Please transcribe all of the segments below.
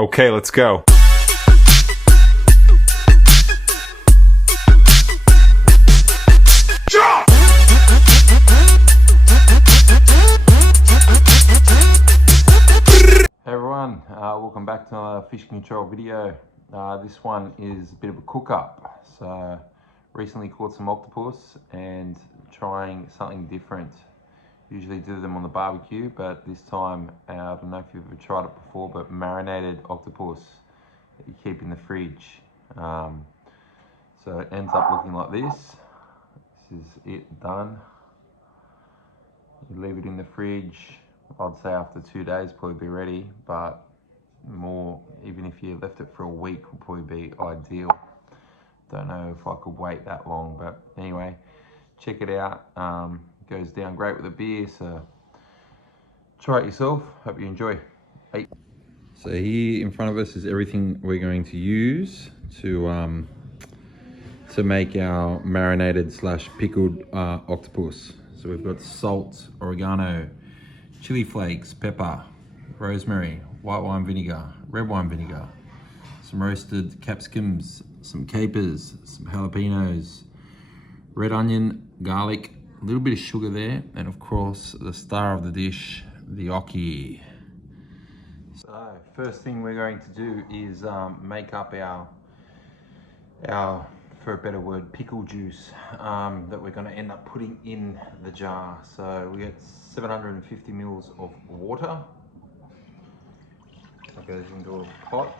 Okay, let's go. Hey everyone, welcome back to another fish control video. This one is a bit of a cook up. So recently caught some octopus and trying something different. Usually do them on the barbecue, but this time, I don't know if you've ever tried it before, but marinated octopus that you keep in the fridge. So it ends up looking like this. This is it done. You leave it in the fridge. I'd say after 2 days probably be ready, but more, even if you left it for a week, would probably be ideal. Don't know if I could wait that long, but anyway, check it out. Goes down great with a beer, so try it yourself. Hope you enjoy. Hey. So here in front of us is everything we're going to use to make our marinated / pickled octopus. So we've got salt, oregano, chili flakes, pepper, rosemary, white wine vinegar, red wine vinegar, some roasted capsicums, some capers, some jalapenos, red onion, garlic, a little bit of sugar there, and of course the star of the dish, the Ockie. So first thing we're going to do is make up our, for a better word, pickle juice that we're going to end up putting in the jar. So we get 750 mils of water. That goes into a pot.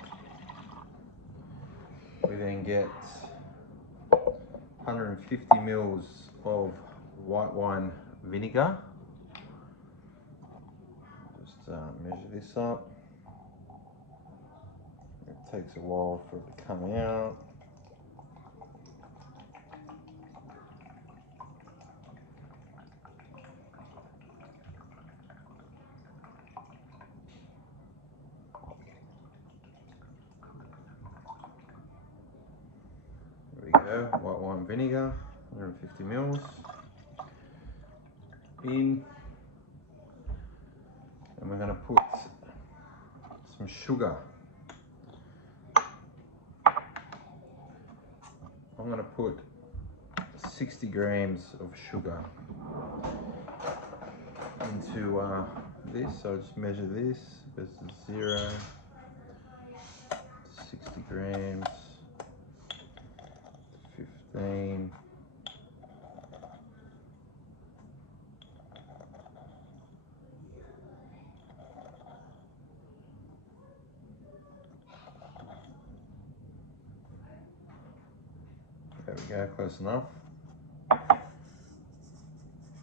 We then get 150 mils of white wine vinegar. Just measure this up. It takes a while for it to come out. There we go, white wine vinegar, 150 mils. In, and we're going to put some sugar. I'm going to put 60 grams of sugar into this. So just measure this versus 0, 60 grams, 15. There we go, close enough.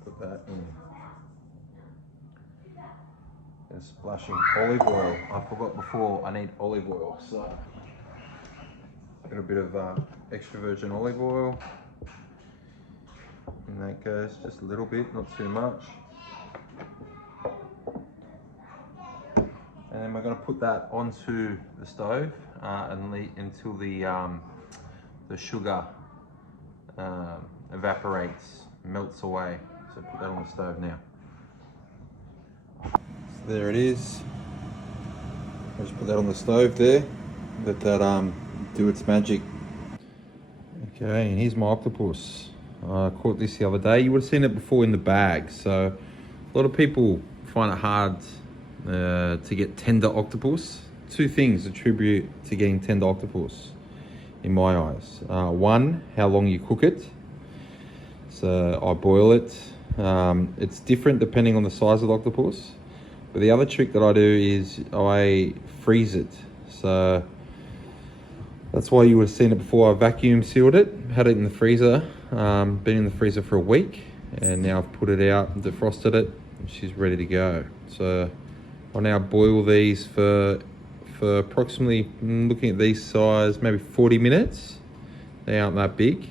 Put that in. And splashing olive oil. I forgot before, I need olive oil, so a little bit of extra virgin olive oil. And that goes just a little bit, not too much. And then we're going to put that onto the stove until the sugar evaporates, melts away. So put that on the stove now. So there it is. I'll just put that on the stove there. Let that do its magic. Okay, and here's my octopus. I caught this the other day. You would have seen it before in the bag. So a lot of people find it hard to get tender octopus. Two things attribute to getting tender octopus in my eyes. One, how long you cook it. So I boil it. It's different depending on the size of the octopus. But the other trick that I do is I freeze it. So that's why you would have seen it before. I vacuum sealed it, had it in the freezer, been in the freezer for a week, and now I've put it out and defrosted it, and she's ready to go. So I'll now boil these for approximately, looking at these size, maybe 40 minutes. They aren't that big.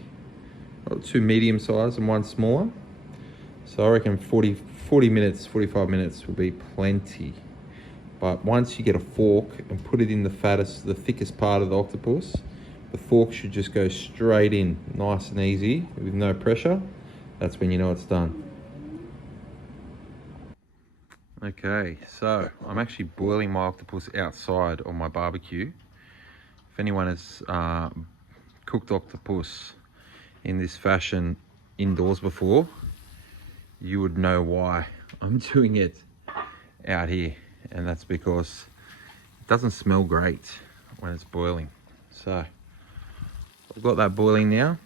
Got two medium size and one smaller. So I reckon 40 minutes, 45 minutes will be plenty. But once you get a fork and put it in the fattest, the thickest part of the octopus, the fork should just go straight in, nice and easy, with no pressure. That's when you know it's done. Okay, so I'm actually boiling my octopus outside on my barbecue. If anyone has cooked octopus in this fashion indoors before, you would know why I'm doing it out here, and that's because it doesn't smell great when it's boiling. So I've got that boiling now.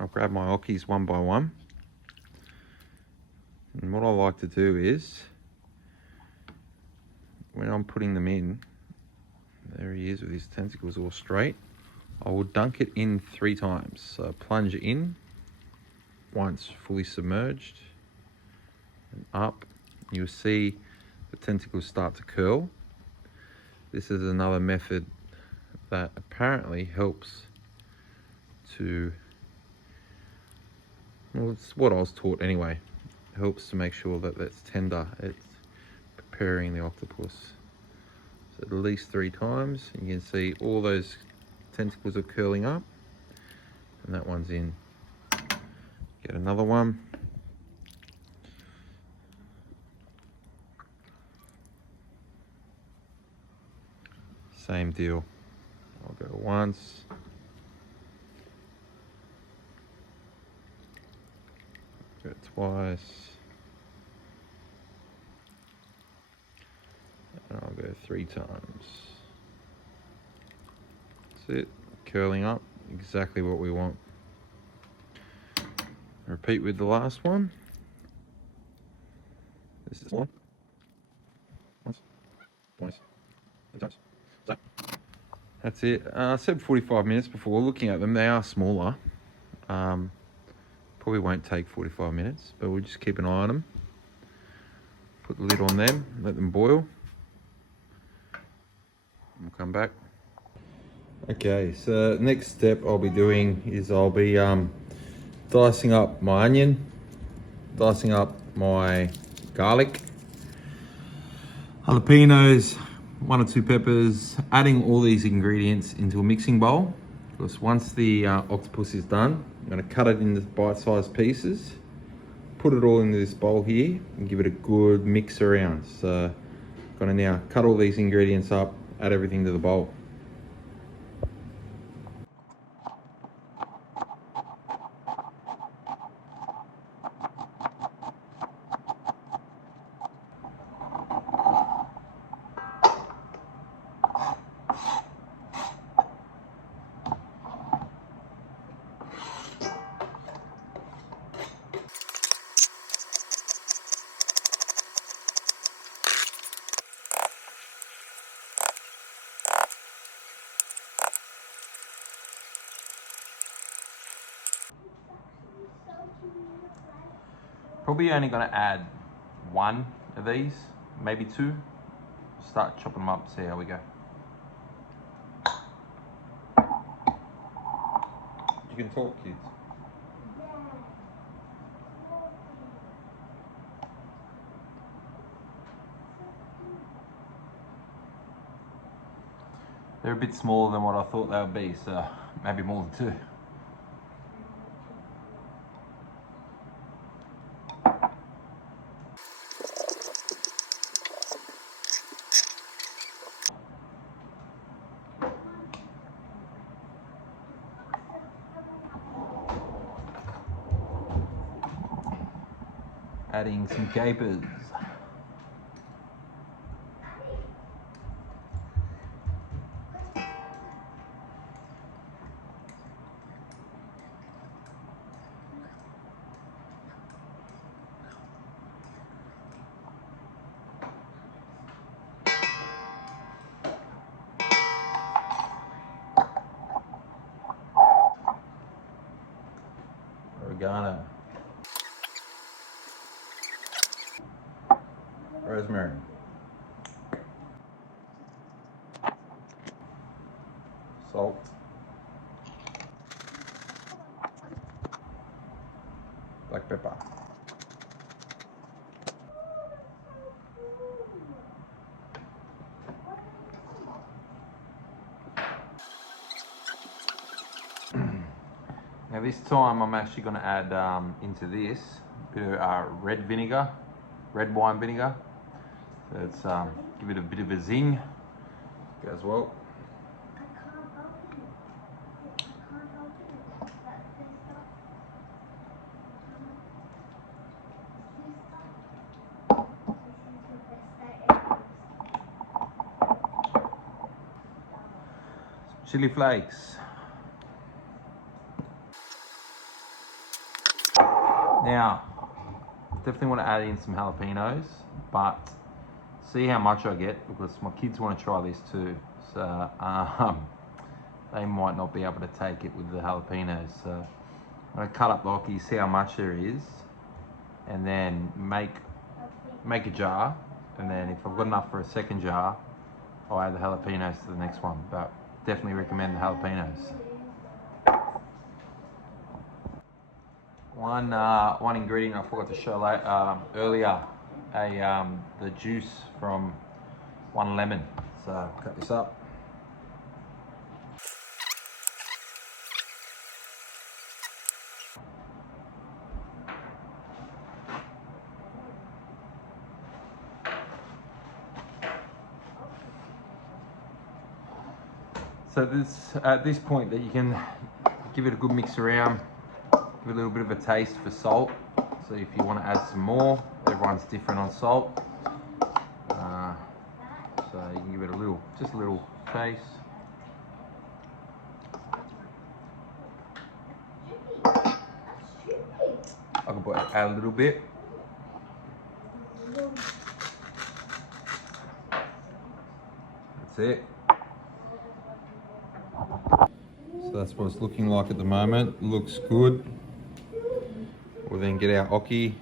I'll grab my ockies one by one, and what I like to do is, when I'm putting them in, there he is with his tentacles all straight, I will dunk it in 3 times. So plunge it in once fully submerged and up. You'll see the tentacles start to curl. This is another method that apparently helps to, well, it's what I was taught anyway, helps to make sure that it's tender, it's preparing the octopus. So at least 3 times. You can see all those tentacles are curling up, and that one's in. Get another one. Same deal. I'll go once. Go twice. And I'll go 3 times. That's it. Curling up. Exactly what we want. Repeat with the last one. This is one. Once. Twice. 3 times. So, that's it. I said 45 minutes before. Looking at them, they are smaller. Probably won't take 45 minutes, but we'll just keep an eye on them. Put the lid on them, let them boil. We'll come back. Okay, so next step I'll be doing is I'll be dicing up my onion, dicing up my garlic, jalapenos, 1 or 2 peppers, adding all these ingredients into a mixing bowl. Because once the octopus is done, I'm going to cut it into bite-sized pieces, put it all into this bowl here, and give it a good mix around. So I'm going to now cut all these ingredients up, add everything to the bowl. Probably only going to add 1 of these, maybe 2. Start chopping them up, see how we go. You can talk, kids. They're a bit smaller than what I thought they would be, so maybe more than 2. Adding some capers. Oregano. Rosemary. Salt. Black pepper. Now this time I'm actually going to add into this a bit of red wine vinegar. Let's give it a bit of a zing as well. Chili flakes. Now, definitely want to add in some jalapenos, but see how much I get, because my kids want to try this too. So they might not be able to take it with the jalapenos. So I'm going to cut up the gnocchi, see how much there is, and then make a jar. And then if I've got enough for a second jar, I'll add the jalapenos to the next one. But definitely recommend the jalapenos. One ingredient I forgot to show earlier, the juice from one lemon. So cut this up. So at this point that you can give it a good mix around, give it a little bit of a taste for salt. So if you want to add some more, everyone's different on salt. So you can give it just a little taste. I can add a little bit. That's it. So that's what it's looking like at the moment. Looks good. We'll then get our gnocchi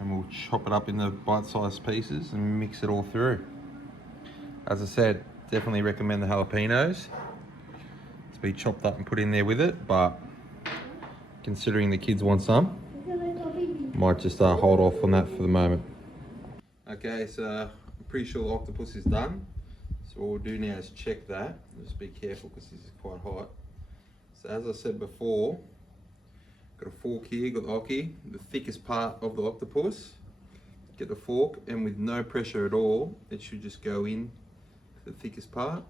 and we'll chop it up into bite-sized pieces and mix it all through. As I said, definitely recommend the jalapenos to be chopped up and put in there with it, but considering the kids want some, might just hold off on that for the moment. Okay, so I'm pretty sure the octopus is done. So what we'll do now is check that. Just be careful because this is quite hot. So as I said before, got a fork here, got the gnocchi, the thickest part of the octopus. Get the fork, and with no pressure at all, it should just go in to the thickest part.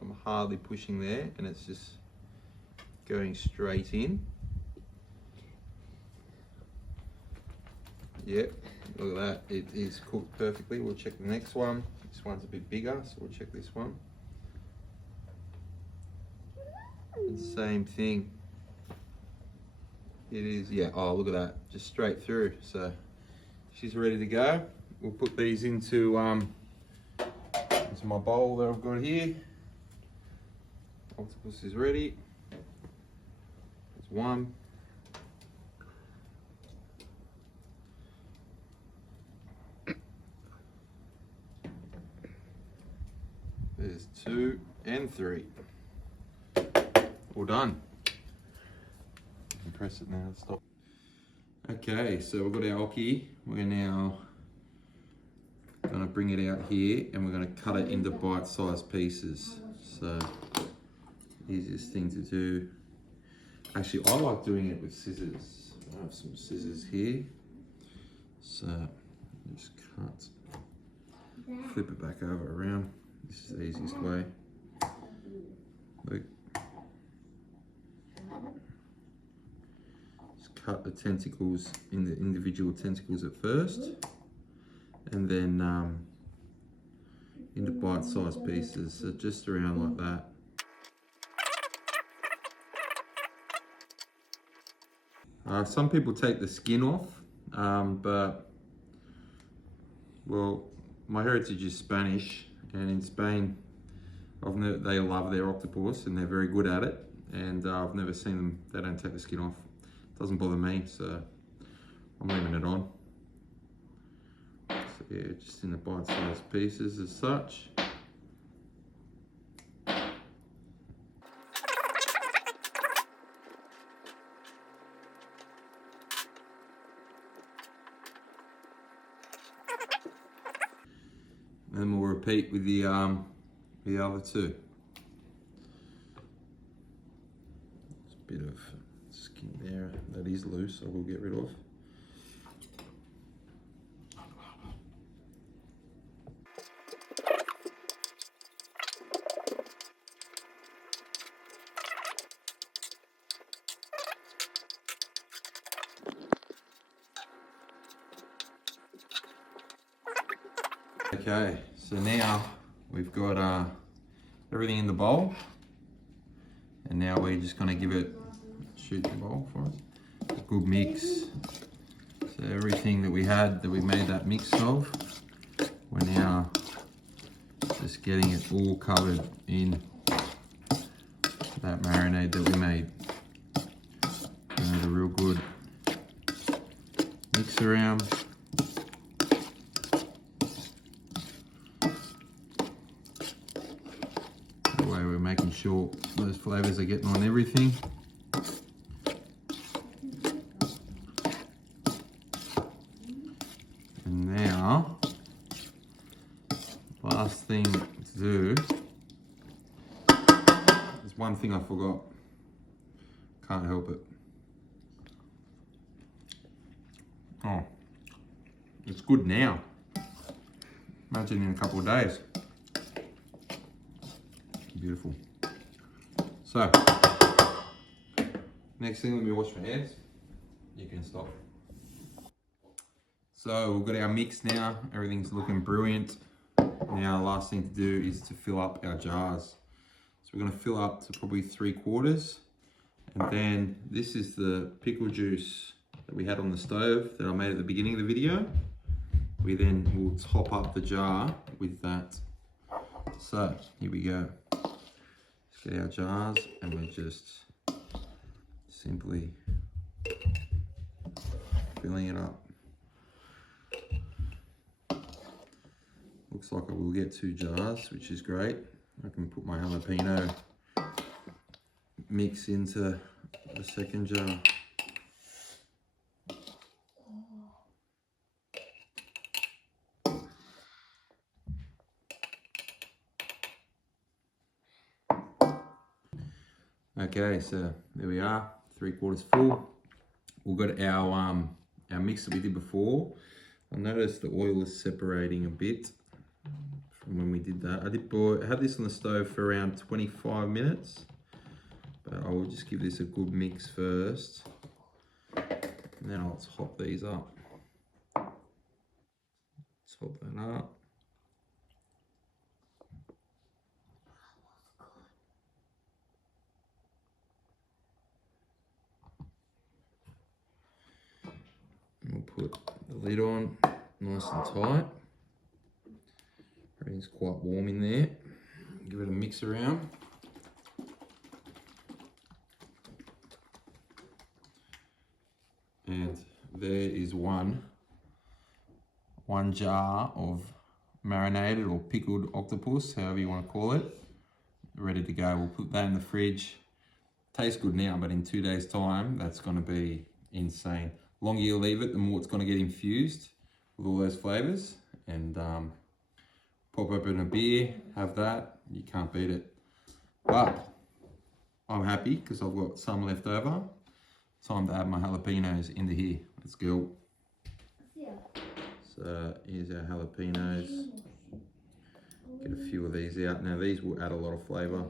I'm hardly pushing there, and it's just going straight in. Yep, look at that, it is cooked perfectly. We'll check the next one. This one's a bit bigger, so we'll check this one. And same thing. It is, yeah, oh look at that, just straight through. So she's ready to go. We'll put these into my bowl that I've got here. Octopus is ready. There's one. There's 2 and 3. All done. You can press it now and stop. Okay, so we've got our gnocchi. We're now gonna bring it out here and we're gonna cut it into bite-sized pieces. So, easiest thing to do. Actually, I like doing it with scissors. I have some scissors here. So, just cut, flip it back over around. This is the easiest way. Look. Just cut the tentacles in the individual tentacles at first, and then into bite-sized pieces, so just around like that. Some people take the skin off, but well, my heritage is Spanish, and in Spain, they love their octopus and they're very good at it. And I've never seen them, they don't take the skin off. It doesn't bother me, so I'm leaving it on. So yeah, just in the bite-sized pieces as such. And then we'll repeat with the other 2. There's a bit of skin there that is loose, I will get rid of. Okay, so now we've got everything in the bowl, and now we're just gonna give it, shoot the bowl for us, a good mix. So everything that we had, that we made that mix of, we're now just getting it all covered in that marinade that we made. A real good mix around. That way we're making sure those flavors are getting on everything. And now, last thing to do, there's one thing I forgot. Can't help it. Oh, it's good now. Imagine in a couple of days. Beautiful. So, next thing, let me wash my hands. You can stop. So we've got our mix now. Everything's looking brilliant. Now, last thing to do is to fill up our jars. So we're going to fill up to probably 3/4. And then this is the pickle juice that we had on the stove that I made at the beginning of the video. We then will top up the jar with that. So here we go. Let's get our jars and we're just simply filling it up. Looks like I will get 2 jars, which is great. I can put my jalapeno mix into the second jar. Okay, so there we are, 3/4 full. We've got our mix that we did before. I noticed the oil is separating a bit from when we did that. I had this on the stove for around 25 minutes, but I will just give this a good mix first, and then I'll top these up. Top that up. We'll put the lid on nice and tight. Everything's quite warm in there. Give it a mix around. And there is one jar of marinated or pickled octopus, however you want to call it, ready to go. We'll put that in the fridge. Tastes good now, but in 2 days' time, that's going to be insane. The longer you leave it, the more it's going to get infused with all those flavors. And pop open a beer, have that, you can't beat it. But I'm happy because I've got some left over. Time to add my jalapenos into here. Let's go. So here's our jalapenos. Get a few of these out. Now these will add a lot of flavor.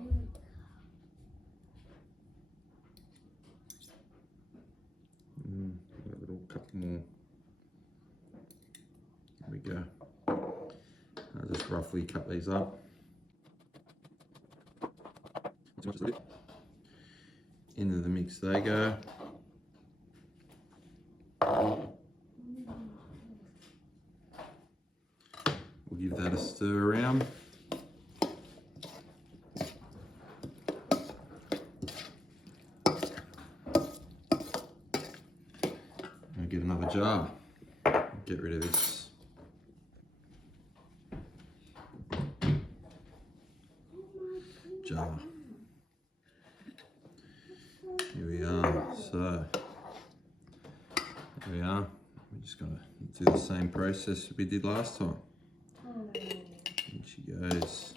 A little couple more. There we go. I'll just roughly cut these up. Into the mix they go. We'll give that a stir around. I'll get another jar. Get rid of this. Jar. Here we are. So there we are. We're just going to do the same process we did last time. In she goes.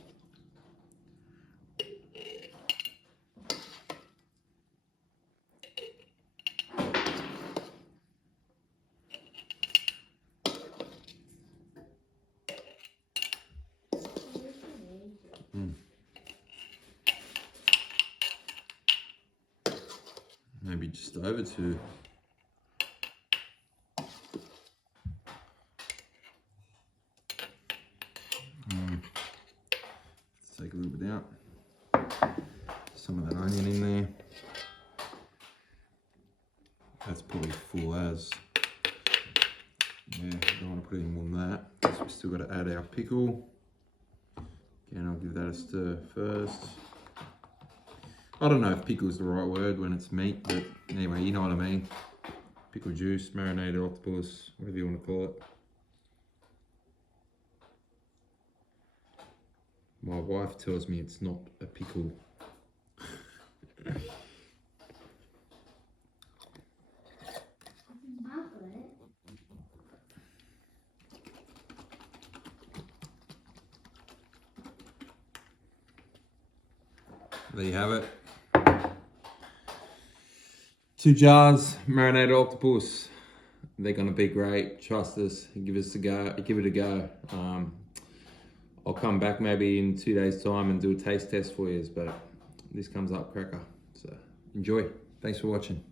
Maybe just over 2. some of that onion in there. That's probably full as. Yeah, don't want to put any more than that. So we still got to add our pickle. Again, I'll give that a stir first. I don't know if pickle is the right word when it's meat, but anyway, you know what I mean. Pickle juice, marinated octopus, whatever you want to call it. My wife tells me it's not a pickle. There you have it. 2 jars marinated octopus. They're gonna be great. Trust us. Give it a go. I'll come back maybe in 2 days' time and do a taste test for you, but this comes up cracker. So enjoy. Thanks for watching.